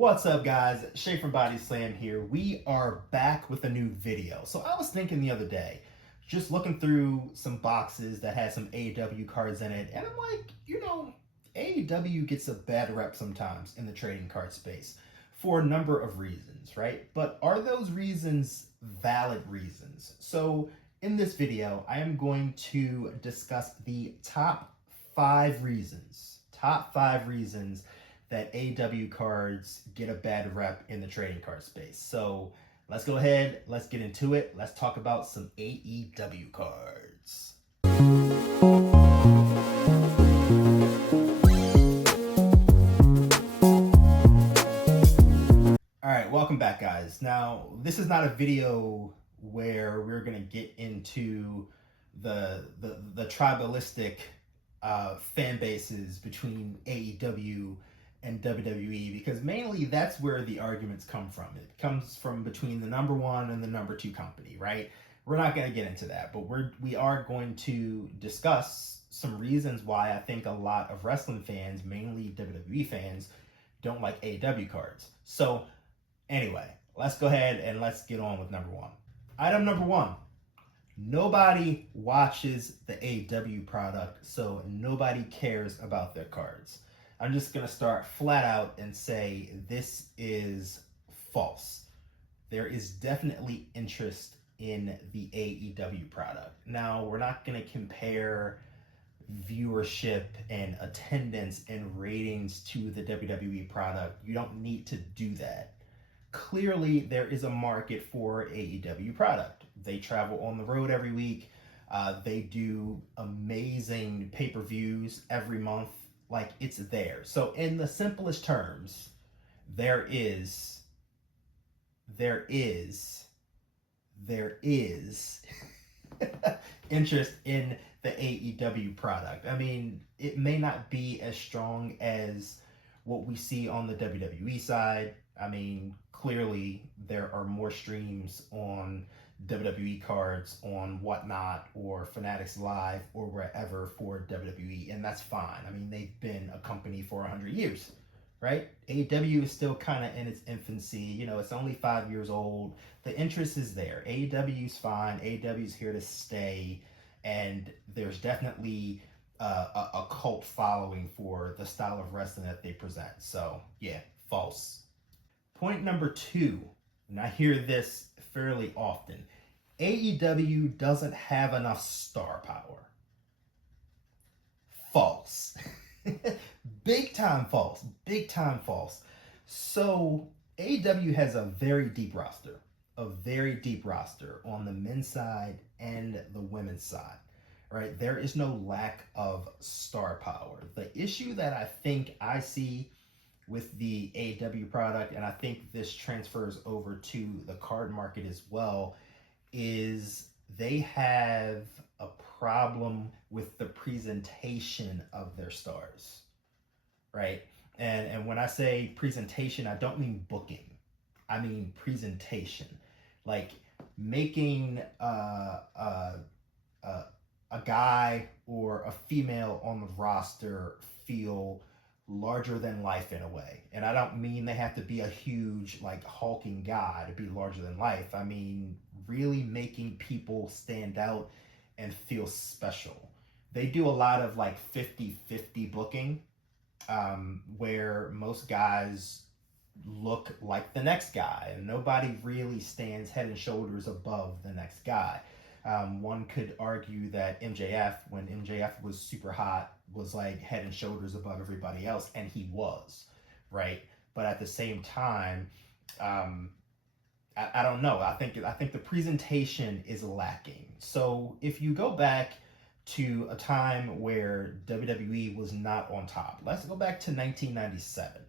What's up, guys? Shay from Body Slam here. We are back with a new video. So I was thinking the other day, just looking through some boxes that had some AEW cards in it, and I'm like, AEW gets a bad rep sometimes in the trading card space for a number of reasons, right? But are those reasons valid reasons? So in this video, I am going to discuss the top five reasons that AEW cards get a bad rep in the trading card space. So let's go ahead, let's get into it. Let's talk about some AEW cards. All right, welcome back, guys. Now, this is not a video where we're gonna get into the tribalistic fan bases between AEW and WWE, because mainly that's where the arguments come from. It comes from between the number one and the number two company, right? We're not going to get into that, but we are going to discuss some reasons why I think a lot of wrestling fans, mainly WWE fans, don't like AEW cards. So anyway, let's go ahead and let's get on with number one. Item number one. Nobody watches the AEW product, so nobody cares about their cards. I'm just going to start flat out and say this is false. There is definitely interest in the AEW product. Now, we're not going to compare viewership and attendance and ratings to the WWE product. You don't need to do that. Clearly, there is a market for AEW product. They travel on the road every week. They do amazing pay-per-views every month. Like, it's there. So in the simplest terms, there is interest in the AEW product. I mean, it may not be as strong as what we see on the WWE side. I mean, clearly there are more streams on WWE cards on Whatnot or Fanatics Live or wherever for WWE, and that's fine. I mean, they've been a company for 100 years, right? AEW is still kind of in its infancy. It's only 5 years old. The interest is there. AEW's fine. AEW's here to stay, and there's definitely a cult following for the style of wrestling that they present. So, yeah, false. Point number two, and I hear this fairly often. AEW doesn't have enough star power. False. Big time false. Big time false. So AEW has a very deep roster on the men's side and the women's side, right? There is no lack of star power. The issue that I think I see with the AEW product, and I think this transfers over to the card market as well, is they have a problem with the presentation of their stars, right? And when I say presentation, I don't mean booking. I mean presentation. Like making a guy or a female on the roster feel larger than life in a way. And I don't mean they have to be a huge, like, hulking guy to be larger than life. I mean really making people stand out and feel special. They do a lot of like 50-50 booking, where most guys look like the next guy and nobody really stands head and shoulders above the next guy. One could argue that MJF, when MJF was super hot, was like head and shoulders above everybody else, and he was, right? But at the same time, I don't know. I think the presentation is lacking. So if you go back to a time where WWE was not on top, let's go back to 1997.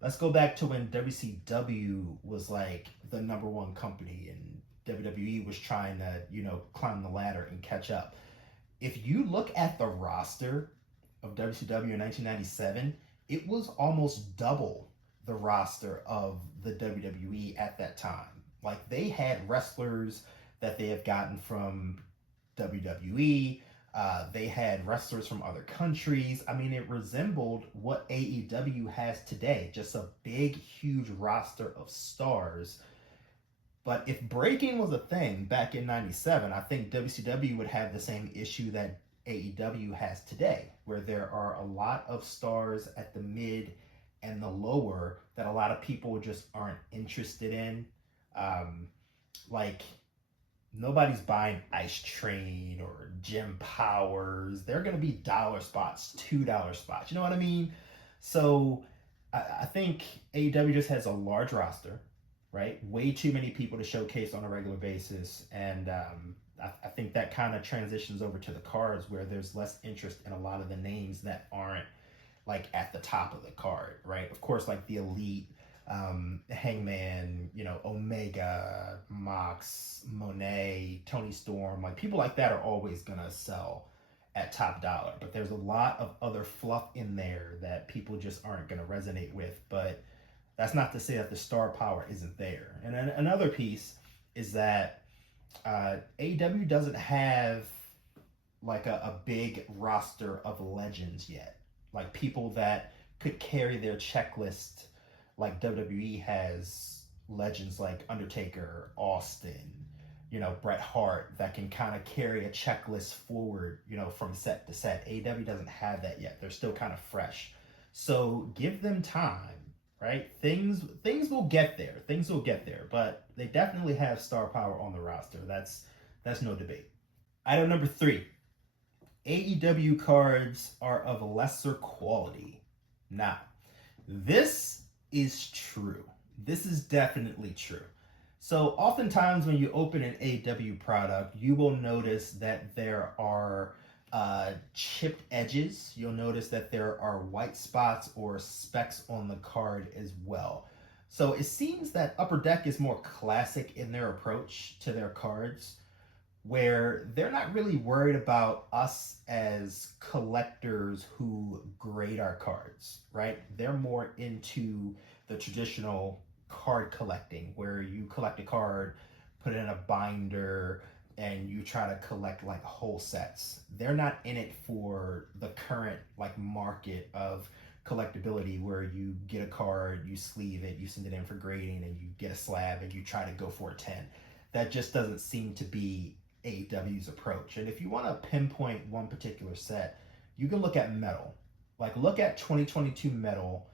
Let's go back to when WCW was like the number one company and WWE was trying to, climb the ladder and catch up. If you look at the roster of WCW in 1997, it was almost double the roster of the WWE at that time. Like, they had wrestlers that they have gotten from WWE, They had wrestlers from other countries. I mean, it resembled what AEW has today, just a big, huge roster of stars. But if breaking was a thing back in 97, I think WCW would have the same issue that AEW has today, where there are a lot of stars at the mid and the lower that a lot of people just aren't interested in. Um, like, nobody's buying Ice Train or Jim Powers. They're going to be dollar spots, $2 spots. You know what I mean? So I think AEW just has a large roster, right? Way too many people to showcase on a regular basis. And I think that kind of transitions over to the cards where there's less interest in a lot of the names that aren't like at the top of the card, right? Of course, like the Elite, Hangman, Omega, Mox, Monet, Tony Storm, like people like that are always gonna sell at top dollar. But there's a lot of other fluff in there that people just aren't gonna resonate with. But that's not to say that the star power isn't there. And then another piece is that AEW doesn't have like a big roster of legends yet, like people that could carry their checklist like WWE has legends like Undertaker, Austin, Bret Hart that can kind of carry a checklist forward, from set to set. AEW doesn't have that yet. They're still kind of fresh. So give them time, right? Things will get there. Things will get there, but they definitely have star power on the roster. That's no debate. Item number 3. AEW cards are of lesser quality. Now, this is true. This is definitely true. So oftentimes when you open an AEW product, you will notice that there are chipped edges. You'll notice that there are white spots or specks on the card as well. So it seems that Upper Deck is more classic in their approach to their cards, where they're not really worried about us as collectors who grade our cards, right? They're more into the traditional card collecting, where you collect a card, put it in a binder, and you try to collect like whole sets. They're not in it for the current like market of collectability, where you get a card, you sleeve it, you send it in for grading, and you get a slab and you try to go for a 10. That just doesn't seem to be AEW's approach. And if you want to pinpoint one particular set, you can look at metal. Like, look at 2022 metal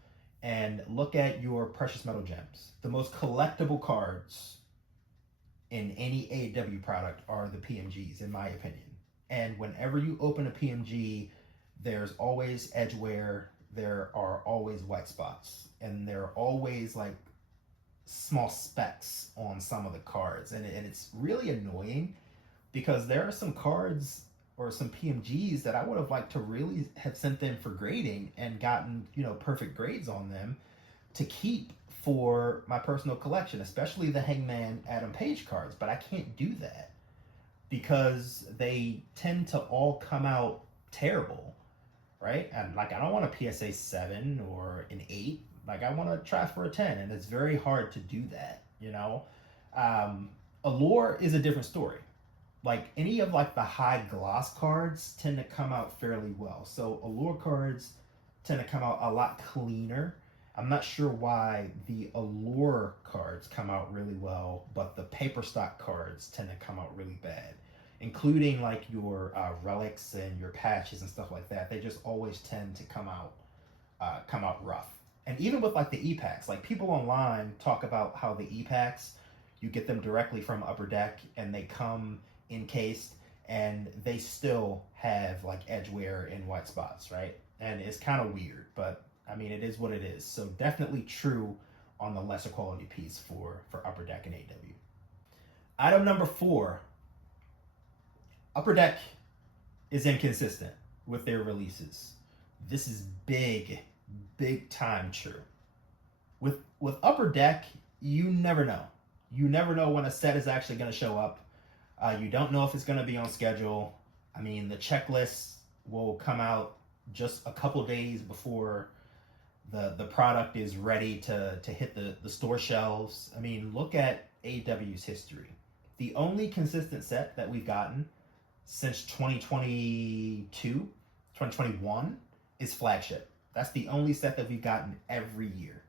and look at your precious metal gems. The most collectible cards in any AEW product are the PMGs, in my opinion. And whenever you open a PMG, there's always edge wear, there are always white spots, and there are always like small specks on some of the cards. And it's really annoying, because there are some cards or some PMGs that I would have liked to really have sent them for grading and gotten, perfect grades on them to keep for my personal collection, especially the Hangman Adam Page cards. But I can't do that because they tend to all come out terrible, right? And like, I don't want a PSA 7 or an 8. Like, I want to try for a 10, and it's very hard to do that, Allure is a different story. Like, any of like the high gloss cards tend to come out fairly well. So Allure cards tend to come out a lot cleaner. I'm not sure why the Allure cards come out really well, but the paper stock cards tend to come out really bad, including like your relics and your patches and stuff like that. They just always tend to come out rough. And even with like the E-packs, like people online talk about how the E-packs, you get them directly from Upper Deck and they come encased, and they still have like edge wear and white spots, right? And it's kind of weird, but I mean, it is what it is. So definitely true on the lesser quality piece for Upper Deck and AEW. Item number 4. Upper Deck is inconsistent with their releases. This is big time true. With Upper Deck, you never know. You never know when a set is actually going to show up. You don't know if it's going to be on schedule. I mean, the checklist will come out just a couple days before the product is ready to hit the store shelves. I mean, look at AEW's history. The only consistent set that we've gotten since 2022, 2021 is Flagship. That's the only set that we've gotten every year.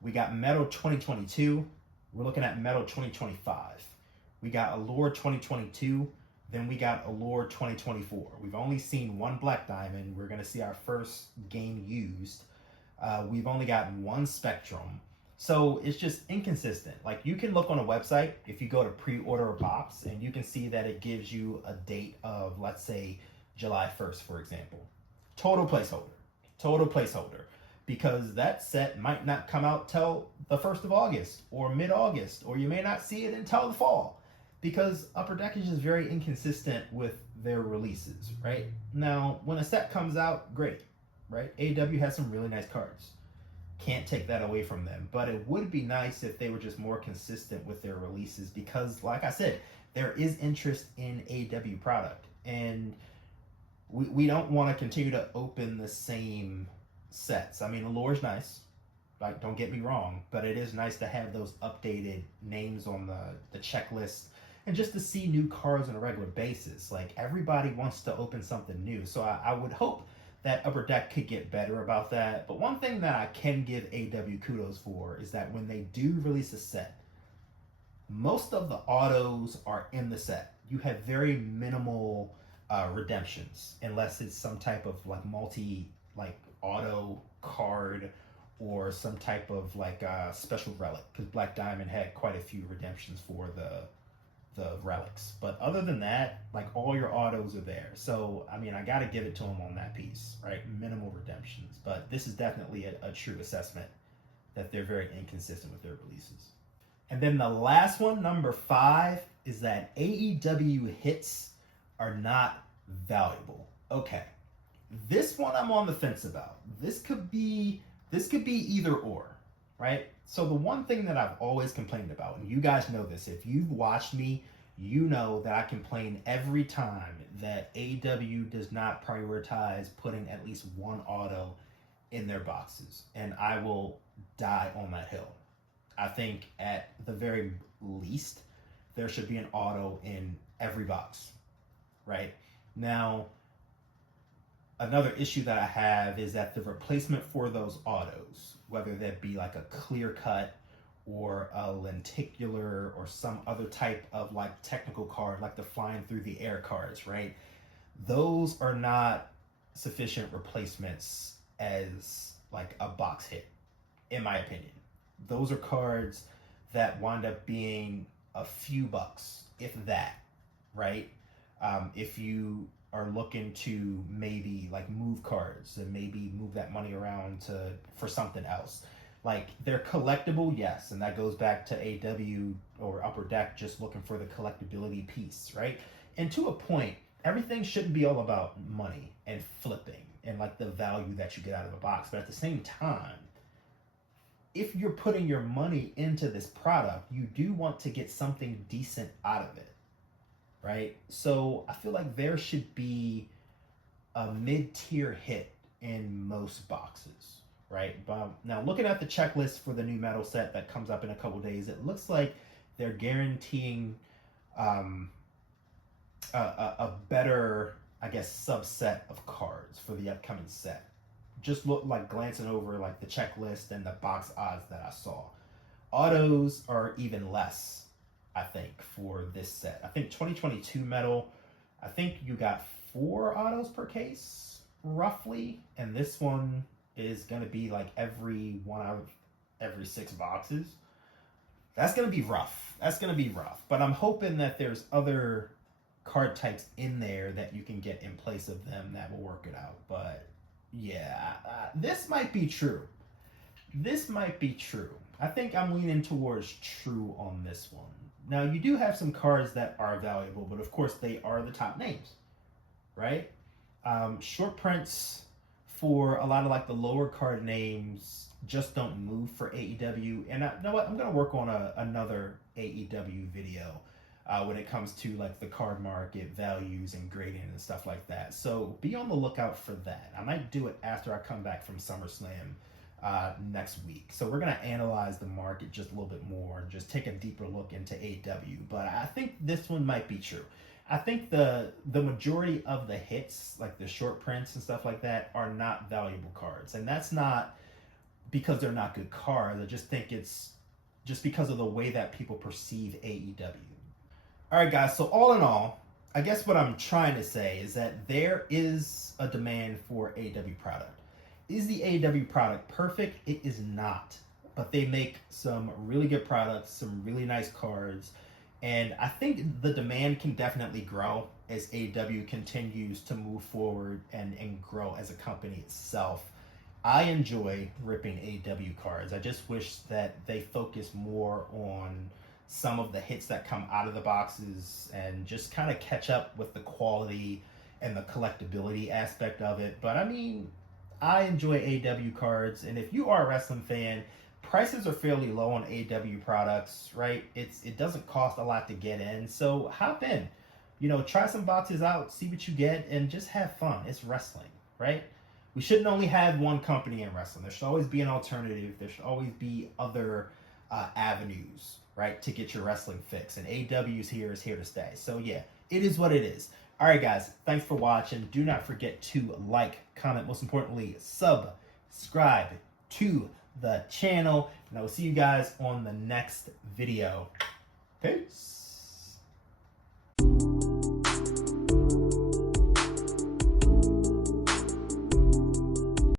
We got Metal 2022. We're looking at Metal 2025. We got Allure 2022. Then we got Allure 2024. We've only seen one Black Diamond. We're going to see our first game used. We've only gotten one Spectrum. So it's just inconsistent. Like, you can look on a website if you go to pre-order a box, and you can see that it gives you a date of, let's say, July 1st, for example. Total placeholder. Total placeholder. Because that set might not come out till the 1st of August or mid-August, or you may not see it until the fall. Because Upper Deck is just very inconsistent with their releases, right? Now, when a set comes out, great, right? AEW has some really nice cards. Can't take that away from them. But it would be nice if they were just more consistent with their releases, because, like I said, there is interest in AEW product. And we don't want to continue to open the same sets. I mean, Allure's nice. Like, don't get me wrong, but it is nice to have those updated names on the checklist, and just to see new cards on a regular basis. Like, everybody wants to open something new. So I would hope that Upper Deck could get better about that. But one thing that I can give AEW kudos for is that when they do release a set, most of the autos are in the set. You have very minimal redemptions, unless it's some type of like auto card or some type of like special relic, because Black Diamond had quite a few redemptions for the relics. But other than that, like, all your autos are there. So I mean, I gotta give it to them on that piece, right? Minimal redemptions. But this is definitely a true assessment that they're very inconsistent with their releases. And then the last one, number 5, is that AEW hits are not valuable. Okay, this one I'm on the fence about. This could be either or, right? So the one thing that I've always complained about, and you guys know this, if you've watched me, you know that I complain every time that AEW does not prioritize putting at least one auto in their boxes, and I will die on that hill. I think at the very least, there should be an auto in every box, right? Now, another issue that I have is that the replacement for those autos, whether that be like a clear cut or a lenticular or some other type of like technical card, like the flying through the air cards, right? Those are not sufficient replacements as like a box hit, in my opinion. Those are cards that wind up being a few bucks, if that, right? If you are looking to maybe like move cards and maybe move that money around for something else. Like, they're collectible, yes, and that goes back to AEW or Upper Deck just looking for the collectability piece, right? And to a point, everything shouldn't be all about money and flipping and like the value that you get out of a box. But at the same time, if you're putting your money into this product, you do want to get something decent out of it, right? So I feel like there should be a mid-tier hit in most boxes, right? But now, looking at the checklist for the new metal set that comes up in a couple days, it looks like they're guaranteeing a better, I guess, subset of cards for the upcoming set. Just look like glancing over like the checklist and the box odds that I saw. Autos are even less, I think, for this set. I think 2022 metal, I think you got 4 autos per case, roughly. And this one is going to be like every 1 out of every 6 boxes. That's going to be rough. But I'm hoping that there's other card types in there that you can get in place of them that will work it out. But yeah, this might be true. I think I'm leaning towards true on this one. Now, you do have some cards that are valuable, but of course they are the top names, right? Short prints for a lot of like the lower card names just don't move for AEW. And you know what? I'm going to work on another AEW video when it comes to like the card market values and grading and stuff like that. So be on the lookout for that. I might do it after I come back from SummerSlam next week. So we're going to analyze the market just a little bit more and just take a deeper look into AEW. But I think this one might be true. I think the majority of the hits, like the short prints and stuff like that, are not valuable cards, and that's not because they're not good cards. I just think it's just because of the way that people perceive AEW. All right, guys. So all in all, I guess what I'm trying to say is that there is a demand for AEW product. Is the AEW product perfect? It is not. But they make some really good products, some really nice cards, and I think the demand can definitely grow as AEW continues to move forward and grow as a company itself. I enjoy ripping AEW cards. I just wish that they focus more on some of the hits that come out of the boxes and just kind of catch up with the quality and the collectability aspect of it. But I mean, I enjoy AEW cards, and if you are a wrestling fan, prices are fairly low on AEW products, right? It doesn't cost a lot to get in, so hop in. Try some boxes out, see what you get, and just have fun. It's wrestling, right? We shouldn't only have one company in wrestling. There should always be an alternative. There should always be other avenues, right, to get your wrestling fix. And AEW is here to stay. So yeah, it is what it is. All right, guys. Thanks for watching. Do not forget to like, comment, most importantly, subscribe to the channel. And I will see you guys on the next video. Peace.